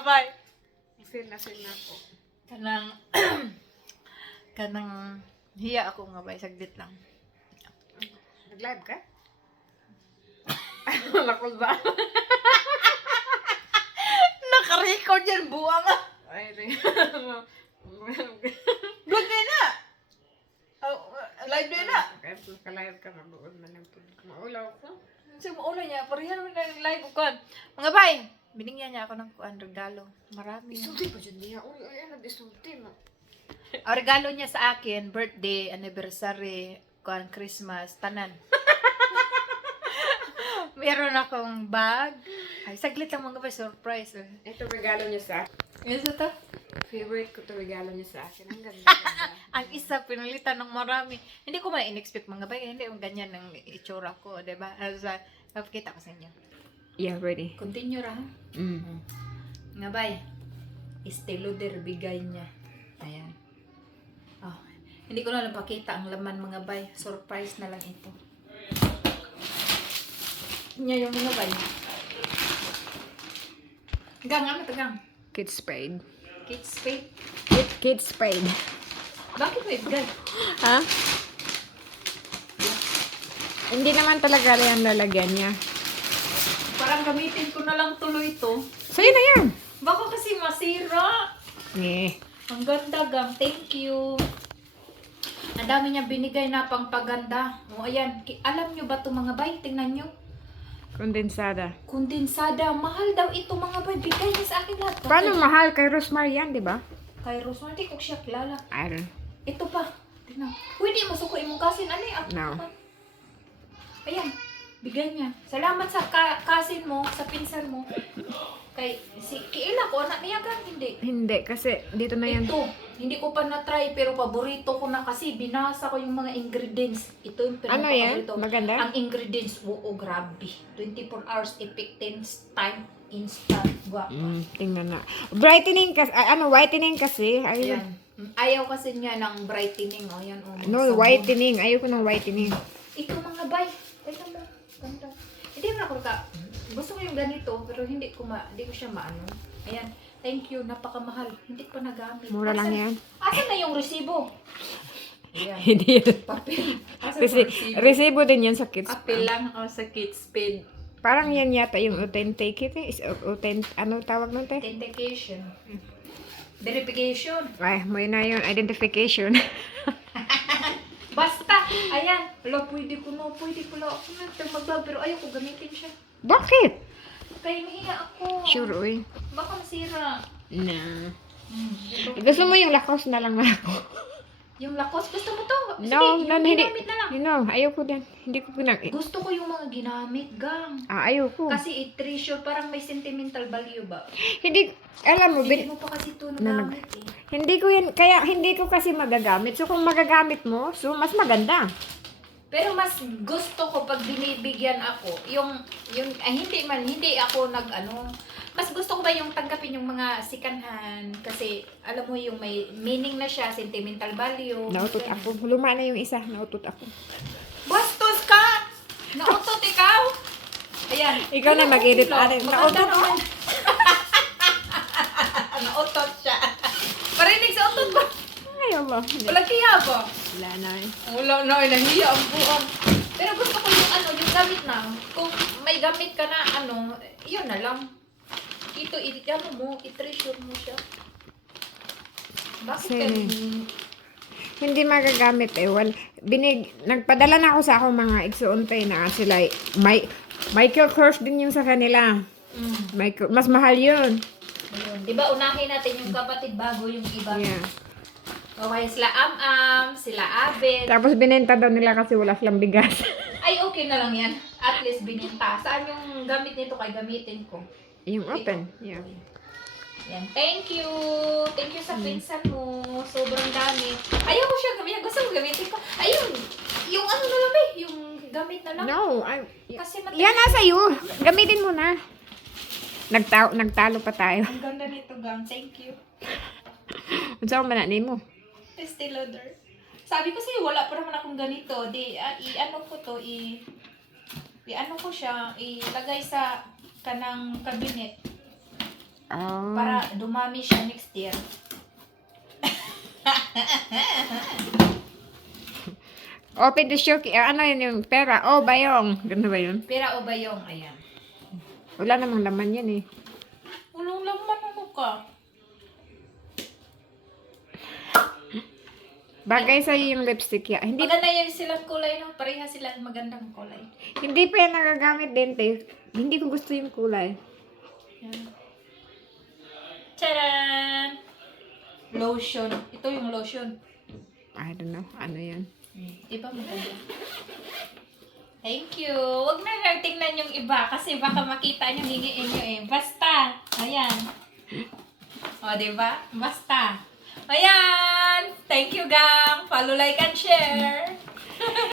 mga bay. Feel na feel na ako. Kanang, kanang, hiya ako nga bay, saglit lang. Nag-live ka? Nakul ba? Naka-record yan, buwang ah. Ay. Good din na. Oh, live din na. Kaya ka-live ka na doon man ang Maulaw ko. Sa ulo niya, parehan mo na live ko. Mga bay, binigyan niya ako ng kuan regalo. Marami. Isulti pa dyan niya. Uy, ay, ano, isulti mo. Ang regalo niya sa akin, birthday, anniversary, kuan Christmas, tanan. Meron akong bag. Ay, saglit lang mga bay, surprise. eh. Ito regalo niya sa Yes, ito. Favorite ko to regalo niya sa akin. Ang ganda. Ang isa, pinalitan ng marami. Hindi ko man in-expect mga bay, hindi yung ganyan ng itsura ko, di ba? As, uh, papakita ko sa inyo. Yeah, ready. Continue ra, ha? Mm. Nga bay, estiloder bigay niya. Ayan. Oh, hindi ko na lang pakita ang laman mga bay. Surprise na lang ito. Niya yung mga bay. Gang, ano ito gang? Kid spade. Kate Spade. Kid, kid spade. Bakit may gang? Ha? Hindi naman talaga yan lalagyan niya. Parang gamitin ko na lang tuloy ito. Sa'yo na yan. Baka kasi masira. Eh. Ang ganda gang. Thank you. Ang dami niya binigay na pang paganda. O ayan, alam nyo ba ito mga bay? Tingnan nyo. Kondensada. Kondensada. Mahal daw ito mga bay. Bigay niya sa akin lahat. Paano mahal kay Rosemary yan, di ba? Kay Rosmar, hindi ko siya kilala. I don't Ito pa. Tingnan. Pwede mo suko imong kasin. Ano eh? No. Ayan. Bigay niya. Salamat sa ka- kasin mo, sa pinsan mo. Kay, si Kiila ko, anak niya gan, hindi. Hindi, kasi dito na yan. Ito, hindi ko pa na-try pero paborito ko na kasi binasa ko yung mga ingredients. Ito yung Ano yan? pinaka-paborito. Maganda? Ang ingredients, oo, grabe. 24 hours effective time instant. Guwapo. Mm, tingnan na. Brightening kasi, ano, whitening kasi. Ayun. Ayan. Ayaw kasi niya ng brightening. O, yan. O, No, sabon. whitening. Ayoko ng whitening. Ito mga bay. Teka mo. Ganda. Hindi mo ako ka. Gusto ko yung ganito, pero hindi ko ma, hindi ko siya maano. Ayan. Thank you. Napakamahal. Hindi ko pa nagamit. Mura lang yan. Asan na yung resibo? Hindi. Papel. Asan Kasi, yung resibo? din yan sa kids. Papel lang o sa kids pin. Parang yan yata yung authenticate. Is authentic, ano tawag nun, te? Authentication. Verification. Ay, may na yun. Identification. Ayan. Ala, pwede ko no. Pwede ko lang ako na. Magbab, pero ayaw ko gamitin siya. Bakit? Kaya mahiya ako. Sure, uy. Baka masira. Na. Hmm. Gusto mo yung lakos na lang na ako? Yung lakos, gusto mo to? Sige, No, yung hindi. ginamit na lang. You know, ayoko din. Hindi ko pinag... Gusto ko yung mga ginamit, gang. Ah, ayoko. Kasi i-treasure, parang may sentimental value ba? Hindi, alam mo, Hindi bin, mo pa kasi ito Na nagamit eh. Hindi ko yan, kaya hindi ko kasi magagamit. So, kung magagamit mo, so, mas maganda. Pero mas gusto ko pag binibigyan ako, yung, yung, ay hindi man, hindi ako nag, ano, mas gusto ko ba yung tanggapin yung mga sikanhan kasi alam mo yung may meaning na siya, sentimental value. Nautot ako. Luma na yung isa, nautot ako. Bastos ka! Nautot ikaw! Ayan. Ikaw na Ano, mag-edit. Ano, nautot naman. Nautot siya. Parinig sa utot ba? Hindi. Wala kaya ba? Wala na eh. Wala na, nahiya ang buong. Pero gusto ko yung ano, yung gamit na. Kung may gamit ka na ano, yun na lang. Ito, ano mo, i-treasure mo siya. Bakit Kasi- ganun? Hindi magagamit eh. Well, binig, nagpadala na ako sa akong mga igsuuntay na sila, may, Michael Kors din yung sa kanila. Mm. Michael, mas mahal yun. Ayun. Di ba unahin natin yung kapatid bago yung iba? Yeah. Okay, sila Am-Am, sila Abed. Tapos binenta daw nila kasi wala silang bigas. Ay, okay na lang yan. At least bininta. Saan yung gamit nito kay gamitin ko? yung open. Yeah. Yan. Thank you. Thank you sa pinsan mo. Sobrang dami. Ayaw ko siya gamitin. Gusto ko gamitin ko. Ayun. Yung ano na lang eh. Yung gamit na lang. No, I, Kasi mati- yan nasa iyo. Gamitin mo na. Nagta nagtalo pa tayo. Ang ganda nito, gang. Thank you. Ano sa man mo? Estee Lauder. Sabi ko sa'yo, wala pa naman akong ganito. Di, ah, i-ano ko to, i... I-ano ko siya, ilagay sa kanang cabinet. Oh. Para dumami siya next year. Open the show. eh, Ano yun yung pera? Oh, bayong. Ganda ba yun? Pera o bayong, ayan. Wala namang laman yan eh. Ulong laman ano ka? Bagay sa'yo yung lipstick ya. Hindi, Maganda yung silang kulay, no? Pareha sila magandang kulay. hindi pa yan nagagamit din, te. Hindi ko gusto yung kulay. Yan. Charan! Lotion. Ito yung lotion. I don't know. Ano yan? Iba maganda. Thank you. Huwag na lang tingnan yung iba kasi baka makita nyo, hingiin nyo eh. Basta. Ayan. O, diba? Basta. Ayan. Thank you, gang. Follow, like, and share.